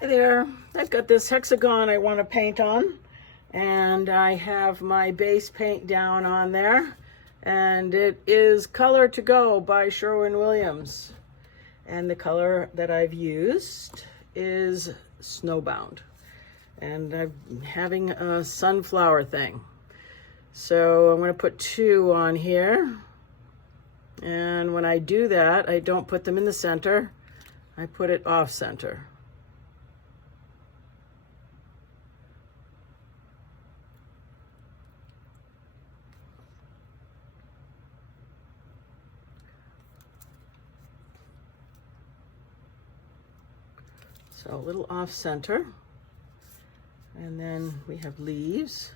Hi there, I've got this hexagon I want to paint on, and I have my base paint down on there, and it is Color to Go by Sherwin. And the color that I've used is Snowbound, and I'm having a sunflower thing. So I'm going to put 2 on here, and when I do that, I don't put them in the center, I put it off center. So a little off center, and then we have leaves.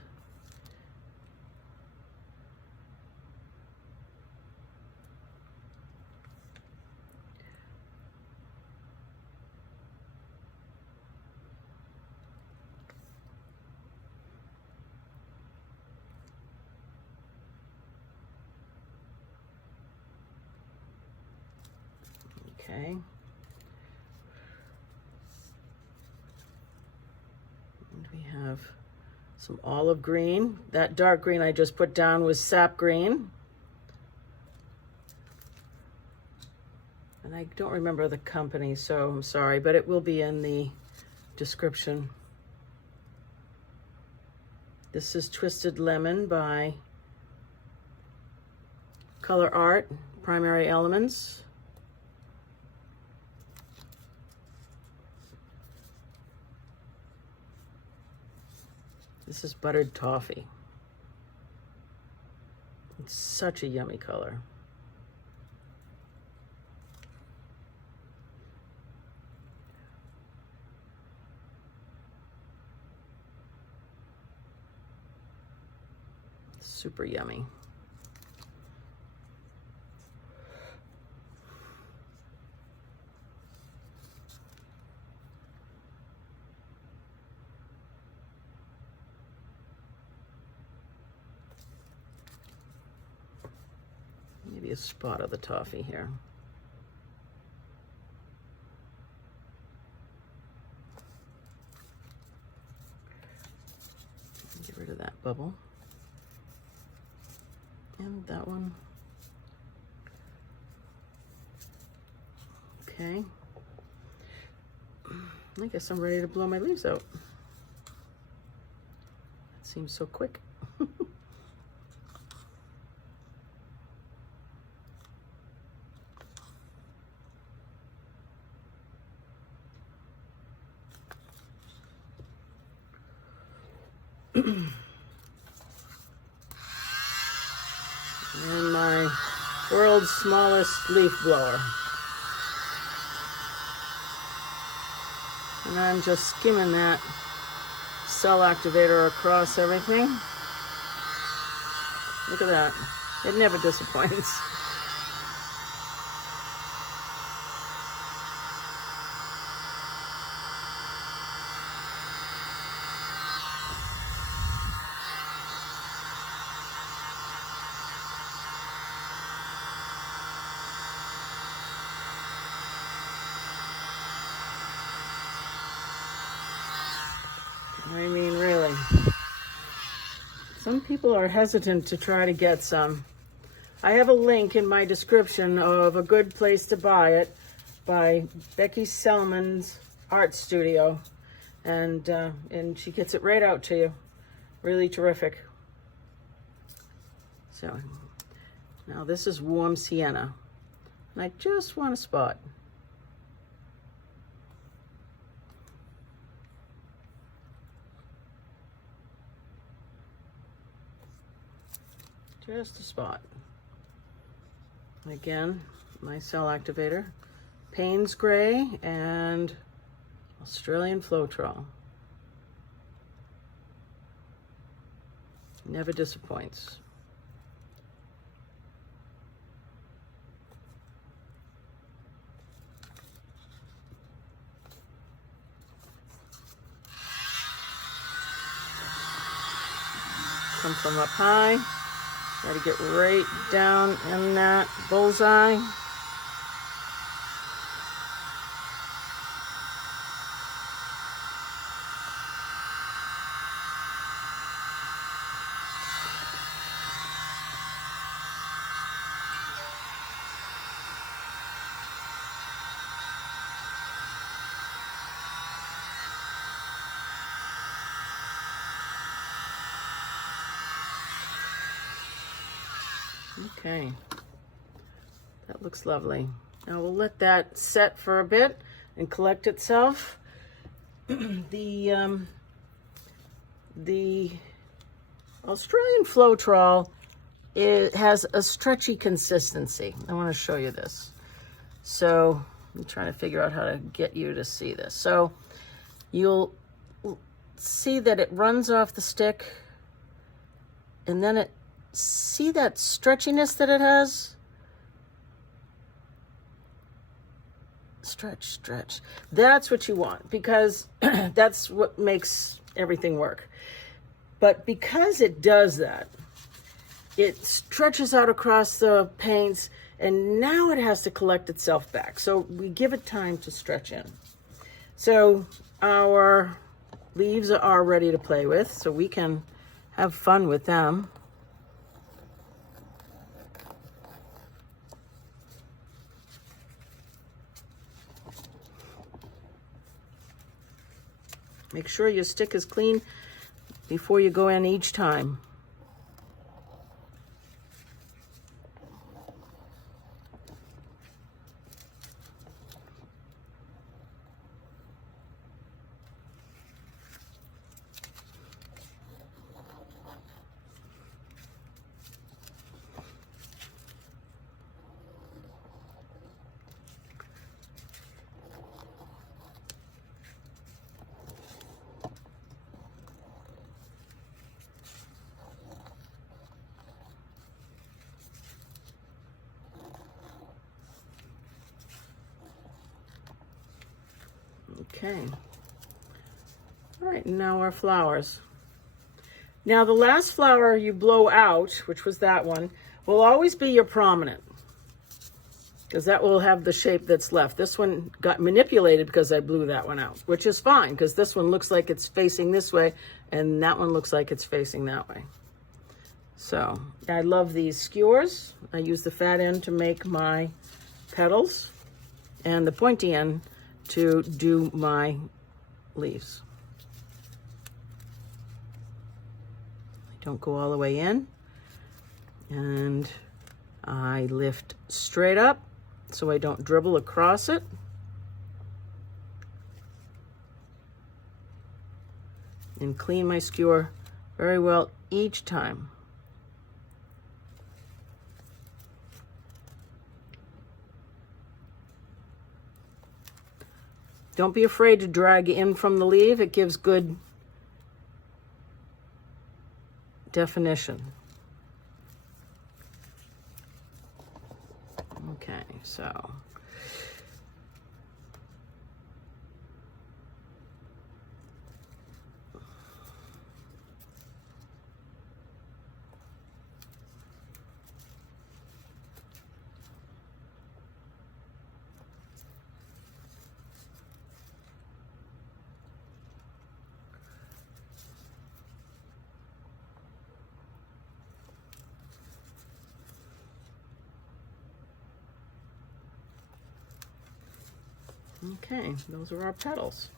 Okay. We have some olive green. That dark green I just put down was sap green. And I don't remember the company, so I'm sorry, but it will be in the description. This is Twisted Lemon by Color Art, Primary Elements. This is Buttered Toffee. It's such a yummy color. Super yummy. Maybe a spot of the toffee here. Get rid of that bubble. And that one. Okay. I guess I'm ready to blow my leaves out. That seems so quick. And my world's smallest leaf blower. And I'm just skimming that cell activator across everything. Look at that. It never disappoints. I mean, really. Some people are hesitant to try to get some. I have a link in my description of a good place to buy it by Becky Selman's art studio. And she gets it right out to you. Really terrific. So, now this is Warm Sienna. And I just want a spot. Just a spot. Again, my cell activator, Payne's Gray and Australian floetrol. Never disappoints. Come from up high. Got to get right down in that bullseye. Okay, that looks lovely. Now we'll let that set for a bit and collect itself. The Australian floetrol, it has a stretchy consistency. I want to show you this. So I'm trying to figure out how to get you to see this. So you'll see that it runs off the stick, and then it, see that stretchiness that it has? Stretch, stretch. That's what you want, because that's what makes everything work. But because it does that, it stretches out across the paints, and now it has to collect itself back. So we give it time to stretch in. So our leaves are ready to play with, so we can have fun with them. Make sure your stick is clean before you go in each time. Okay. All right, now our flowers. Now the last flower you blow out, which was that one, will always be your prominent, because that will have the shape that's left. This one got manipulated because I blew that one out, which is fine, because this one looks like it's facing this way, and that one looks like it's facing that way. So I love these skewers. I use the fat end to make my petals, and the pointy end to do my leaves. I don't go all the way in, and I lift straight up so I don't dribble across it. And clean my skewer very well each time. Don't be afraid to drag in from the leaf. It gives good definition. Okay, so okay, those are our petals.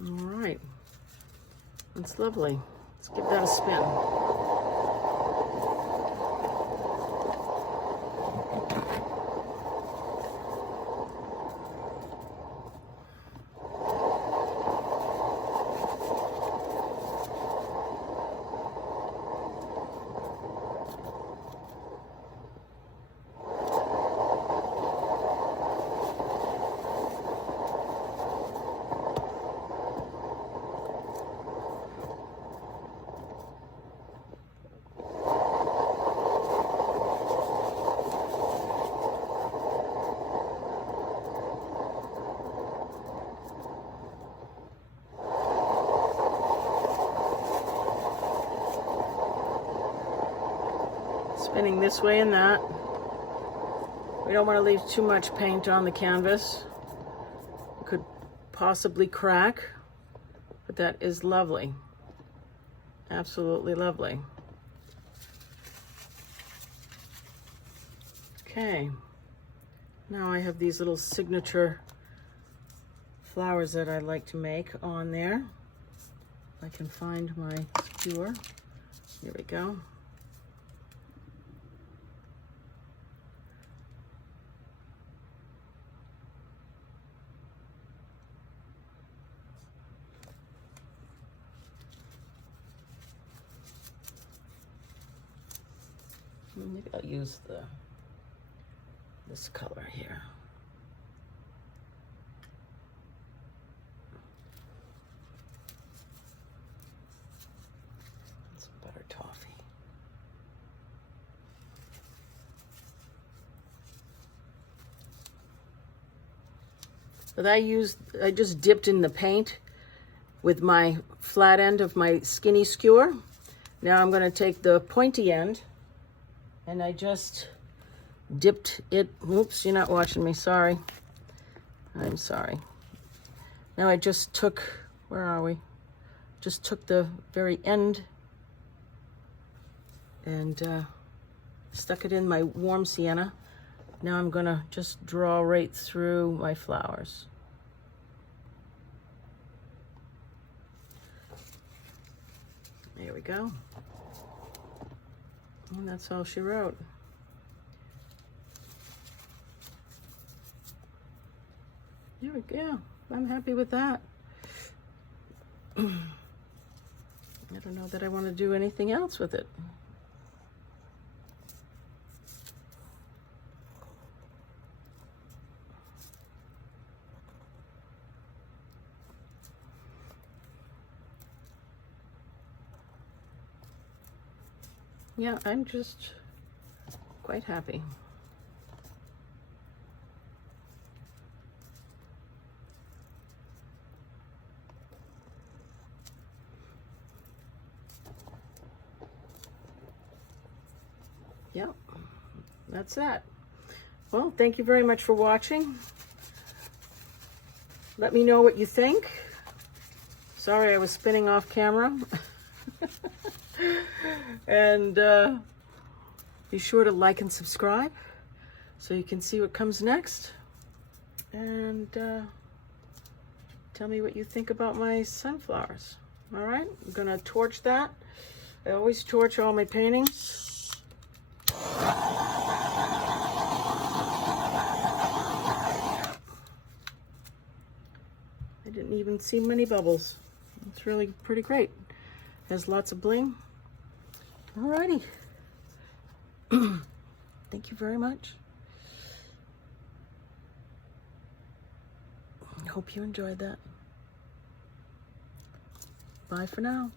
All right. That's lovely. Let's give that a spin. Spinning this way and that. We don't want to leave too much paint on the canvas. It could possibly crack, but that is lovely. Absolutely lovely. Okay, now I have these little signature flowers that I like to make on there. I can find my skewer. Here we go. Maybe I'll use this color here. Some butter toffee. But I just dipped in the paint with my flat end of my skinny skewer. Now I'm going to take the pointy end and I just dipped it. Oops, you're not watching me, sorry. I'm sorry. Now I just took, where are we? Just took the very end and stuck it in my warm sienna. Now I'm gonna just draw right through my flowers. There we go. And that's all she wrote. There we go. I'm happy with that. I don't know that I want to do anything else with it. Yeah, I'm just quite happy. Yep, that's that. Well, thank you very much for watching. Let me know what you think. Sorry I was spinning off camera. And be sure to like and subscribe so you can see what comes next. And tell me what you think about my sunflowers. All right, I'm gonna torch that. I always torch all my paintings. I didn't even see many bubbles. It's really pretty great. Has lots of bling. Alrighty. Thank you very much. I hope you enjoyed that. Bye for now.